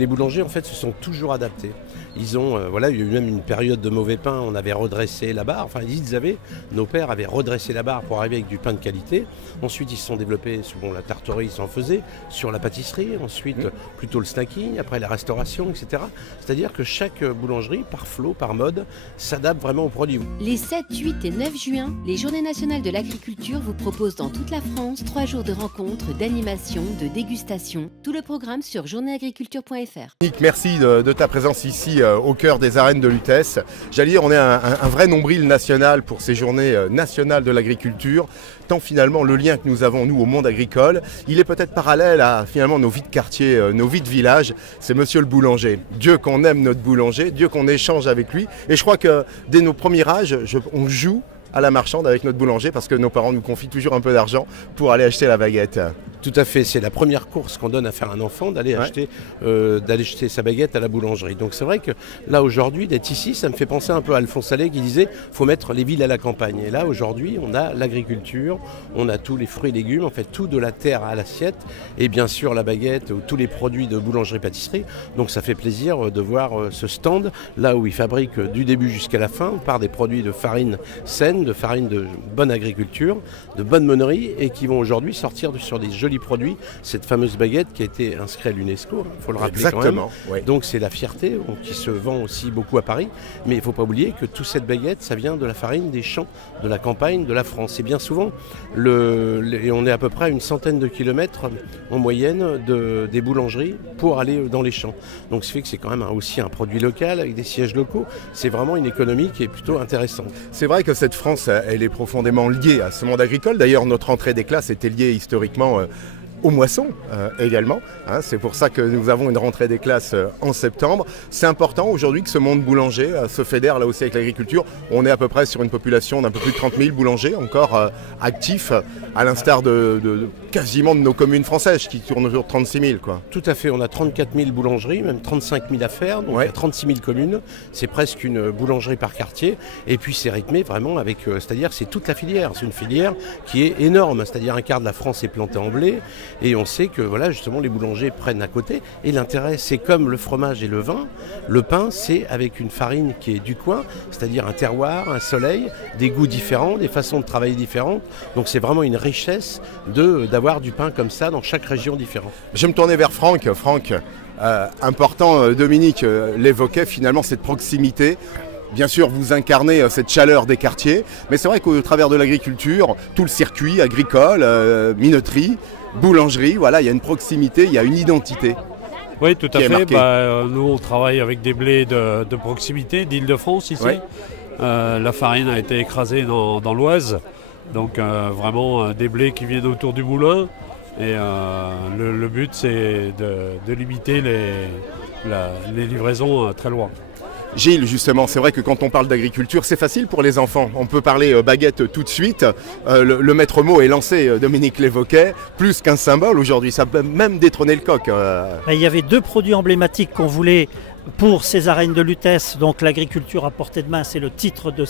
Les boulangers en fait se sont toujours adaptés. Ils ont, voilà, il y a eu même une période de mauvais pain, on avait redressé la barre, enfin nos pères avaient redressé la barre pour arriver avec du pain de qualité. Ensuite ils se sont développés, bon, la tarterie s'en faisait, sur la pâtisserie, ensuite plutôt le snacking, après la restauration, etc. C'est-à-dire que chaque boulangerie, par flot, par mode, s'adapte vraiment aux produits. Les 7, 8 et 9 juin, les Journées nationales de l'agriculture vous proposent dans toute la France 3 jours de rencontres, d'animation, de dégustation. Tout le programme sur journéeagriculture.fr. Nick, merci de ta présence ici au cœur des arènes de Lutèce. J'allais dire, on est un vrai nombril national pour ces journées nationales de l'agriculture, tant finalement le lien que nous avons, nous, au monde agricole, il est peut-être parallèle à finalement nos vies de quartier, nos vies de village. C'est monsieur le boulanger. Dieu qu'on aime notre boulanger, Dieu qu'on échange avec lui. Et je crois que dès nos premiers âges, on joue à la marchande avec notre boulanger parce que nos parents nous confient toujours un peu d'argent pour aller acheter la baguette. Tout à fait, c'est la première course qu'on donne à faire un enfant, d'aller acheter sa baguette à la boulangerie. Donc c'est vrai que là aujourd'hui, d'être ici, ça me fait penser un peu à Alphonse Allais qui disait « faut mettre les villes à la campagne ». Et là aujourd'hui, on a l'agriculture, on a tous les fruits et légumes, en fait tout de la terre à l'assiette, et bien sûr la baguette ou tous les produits de boulangerie-pâtisserie. Donc ça fait plaisir de voir ce stand, là où ils fabriquent du début jusqu'à la fin, par des produits de farine saine, de farine de bonne agriculture, de bonne meunerie, et qui vont aujourd'hui sortir sur des jolis produits, cette fameuse baguette qui a été inscrite à l'UNESCO, il faut le rappeler. Exactement, quand même. Oui. Donc c'est la fierté qui se vend aussi beaucoup à Paris, mais il ne faut pas oublier que toute cette baguette, ça vient de la farine des champs, de la campagne, de la France. Et bien souvent, et on est à peu près à une centaine de kilomètres en moyenne des boulangeries pour aller dans les champs. Donc ce fait que c'est quand même aussi un produit local avec des sièges locaux. C'est vraiment une économie qui est plutôt intéressante. C'est vrai que cette France, elle est profondément liée à ce monde agricole. D'ailleurs, notre entrée des classes était liée historiquement aux moissons également. C'est pour ça que nous avons une rentrée des classes en septembre. C'est important aujourd'hui que ce monde boulanger se fédère là aussi avec l'agriculture. On est à peu près sur une population d'un peu plus de 30 000 boulangers encore actifs, à l'instar de quasiment de nos communes françaises qui tournent autour de 36 000. Quoi. Tout à fait, on a 34 000 boulangeries, même 35 000 à faire, donc il y a 36 000 communes. C'est presque une boulangerie par quartier. Et puis c'est rythmé vraiment avec, c'est-à-dire c'est toute la filière. C'est une filière qui est énorme, c'est-à-dire un quart de la France est planté en blé. Et on sait que voilà, justement les boulangers prennent à côté. Et l'intérêt, c'est comme le fromage et le vin, le pain, c'est avec une farine qui est du coin, c'est-à-dire un terroir, un soleil, des goûts différents, des façons de travailler différentes. Donc c'est vraiment une richesse d'avoir du pain comme ça dans chaque région différente. Je vais me tourner vers Franck. Franck, important, Dominique l'évoquait, finalement cette proximité. Bien sûr, vous incarnez cette chaleur des quartiers, mais c'est vrai qu'au travers de l'agriculture, tout le circuit agricole, minoterie, boulangerie, voilà, il y a une proximité, il y a une identité. Oui, tout à fait. Nous, on travaille avec des blés de proximité d'Île-de-France ici. Oui. La farine a été écrasée dans l'Oise, donc vraiment des blés qui viennent autour du moulin. Et le but, c'est de limiter les livraisons très loin. Gilles, justement, c'est vrai que quand on parle d'agriculture, c'est facile pour les enfants. On peut parler baguette tout de suite. Le maître mot est lancé, Dominique l'évoquait, plus qu'un symbole aujourd'hui. Ça peut même détrôner le coq. Il y avait 2 produits emblématiques qu'on voulait pour ces arènes de Lutèce. Donc l'agriculture à portée de main, c'est le titre de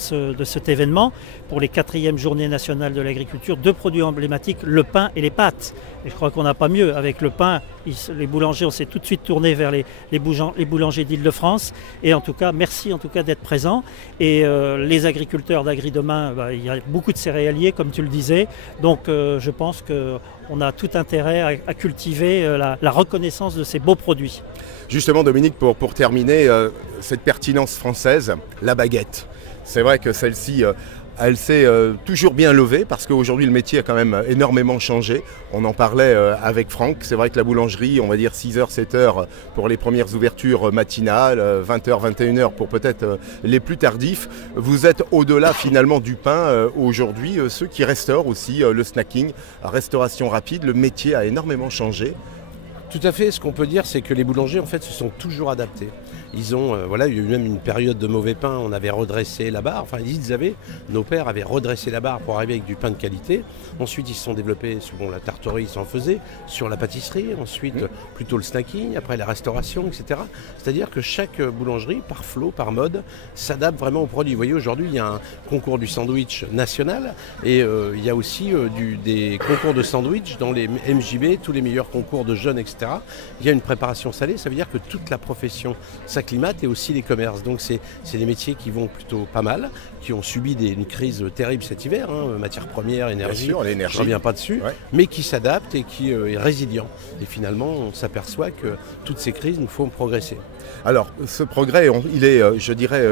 cet événement. Pour les 4e journées nationales de l'agriculture, 2 produits emblématiques, le pain et les pâtes. Et je crois qu'on n'a pas mieux. Avec le pain, les boulangers, on s'est tout de suite tourné vers les boulangers d'Île-de-France. Et en tout cas, merci en tout cas d'être présents. Et les agriculteurs d'Agri-Demain, il y a beaucoup de céréaliers, comme tu le disais. Donc je pense qu'on a tout intérêt à cultiver la reconnaissance de ces beaux produits. Justement, Dominique, pour terminer, cette pertinence française, la baguette. C'est vrai que celle-ci, elle s'est toujours bien levée parce qu'aujourd'hui, le métier a quand même énormément changé. On en parlait avec Franck. C'est vrai que la boulangerie, on va dire 6h, 7h pour les premières ouvertures matinales, 20h, 21h pour peut-être les plus tardifs. Vous êtes au-delà finalement du pain aujourd'hui. Ceux qui restaurent aussi le snacking, restauration rapide, le métier a énormément changé. Tout à fait, ce qu'on peut dire, c'est que les boulangers en fait se sont toujours adaptés. Ils ont, voilà, il y a eu même une période de mauvais pain, on avait redressé la barre, enfin nos pères avaient redressé la barre pour arriver avec du pain de qualité. Ensuite ils se sont développés, bon, la tarterie s'en faisait, sur la pâtisserie, ensuite plutôt le snacking, après la restauration, etc. C'est-à-dire que chaque boulangerie, par flot, par mode, s'adapte vraiment aux produits. Vous voyez, aujourd'hui il y a un concours du sandwich national et il y a aussi des concours de sandwich dans les MJB, tous les meilleurs concours de jeunes, etc. etc. Il y a une préparation salée, ça veut dire que toute la profession s'acclimate et aussi les commerces. Donc c'est des métiers qui vont plutôt pas mal, qui ont subi une crise terrible cet hiver, matières premières, énergie, je ne reviens pas dessus, mais qui s'adapte et qui est résilient. Et finalement, on s'aperçoit que toutes ces crises nous font progresser. Alors, ce progrès, il est, je dirais,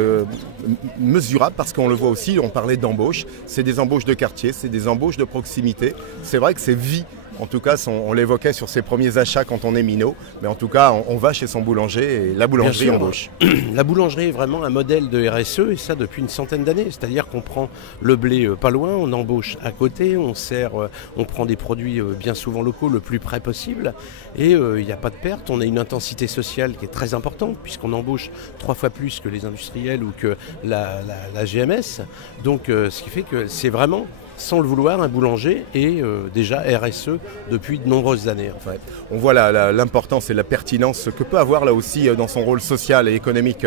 mesurable parce qu'on le voit aussi, on parlait d'embauche, c'est des embauches de quartier, c'est des embauches de proximité. C'est vrai que c'est vie. En tout cas, on l'évoquait sur ses premiers achats quand on est minot, mais en tout cas, on va chez son boulanger et la boulangerie embauche. La boulangerie est vraiment un modèle de RSE et ça depuis une centaine d'années. C'est-à-dire qu'on prend le blé pas loin, on embauche à côté, on prend des produits bien souvent locaux le plus près possible et il n'y a pas de perte. On a une intensité sociale qui est très importante puisqu'on embauche 3 fois plus que les industriels ou que la GMS. Donc ce qui fait que c'est vraiment, sans le vouloir, un boulanger est déjà RSE depuis de nombreuses années. En fait. On voit l'importance et la pertinence que peut avoir là aussi dans son rôle social et économique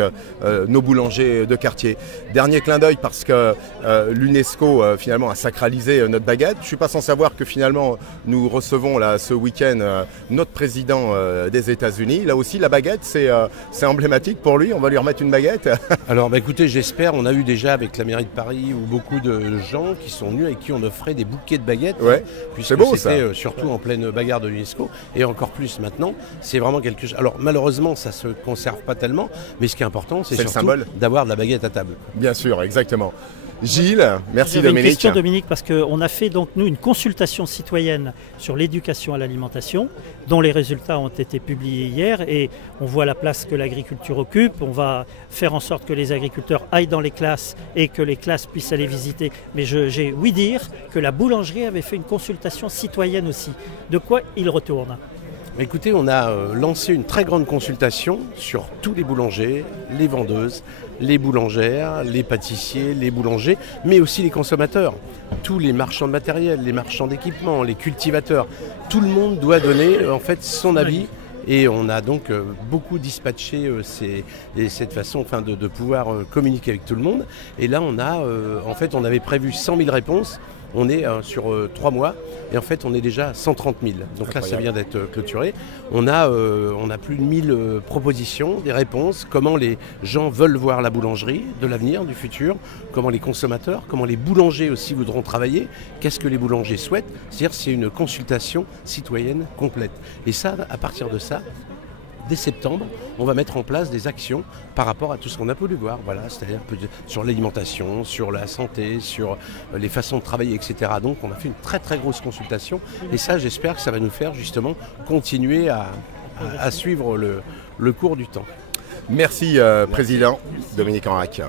nos boulangers de quartier. Dernier clin d'œil parce que l'UNESCO finalement a sacralisé notre baguette. Je ne suis pas sans savoir que finalement nous recevons là, ce week-end notre président des États-Unis. Là aussi la baguette c'est emblématique pour lui, on va lui remettre une baguette. Alors écoutez, j'espère, on a eu déjà avec la mairie de Paris où beaucoup de gens qui sont venus et qui on offrait des bouquets de baguettes, puisque c'était surtout en pleine bagarre de l'UNESCO, et encore plus maintenant, c'est vraiment quelque chose. Alors malheureusement, ça ne se conserve pas tellement, mais ce qui est important, c'est surtout d'avoir de la baguette à table. Bien sûr, exactement. Gilles, merci Dominique. Une question Dominique, parce qu'on a fait donc nous une consultation citoyenne sur l'éducation à l'alimentation, dont les résultats ont été publiés hier et on voit la place que l'agriculture occupe. On va faire en sorte que les agriculteurs aillent dans les classes et que les classes puissent aller visiter. Mais j'ai ouï dire que la boulangerie avait fait une consultation citoyenne aussi. De quoi il retourne ? Écoutez, on a lancé une très grande consultation sur tous les boulangers, les vendeuses, les boulangères, les pâtissiers, les boulangers, mais aussi les consommateurs, tous les marchands de matériel, les marchands d'équipements, les cultivateurs. Tout le monde doit donner en fait son avis. Et on a donc beaucoup dispatché cette façon de pouvoir communiquer avec tout le monde. Et là, on avait prévu 100 000 réponses. On est sur 3 mois et en fait on est déjà à 130 000. Donc là ça vient d'être clôturé. On a plus de 1000 propositions, des réponses, comment les gens veulent voir la boulangerie de l'avenir, du futur, comment les consommateurs, comment les boulangers aussi voudront travailler, qu'est-ce que les boulangers souhaitent. C'est-à-dire c'est une consultation citoyenne complète. Et ça, à partir de ça, dès septembre, on va mettre en place des actions par rapport à tout ce qu'on a pu voir. Voilà, c'est-à-dire sur l'alimentation, sur la santé, sur les façons de travailler, etc. Donc on a fait une très très grosse consultation et ça j'espère que ça va nous faire justement continuer à suivre le cours du temps. Merci Président Dominique Enrac.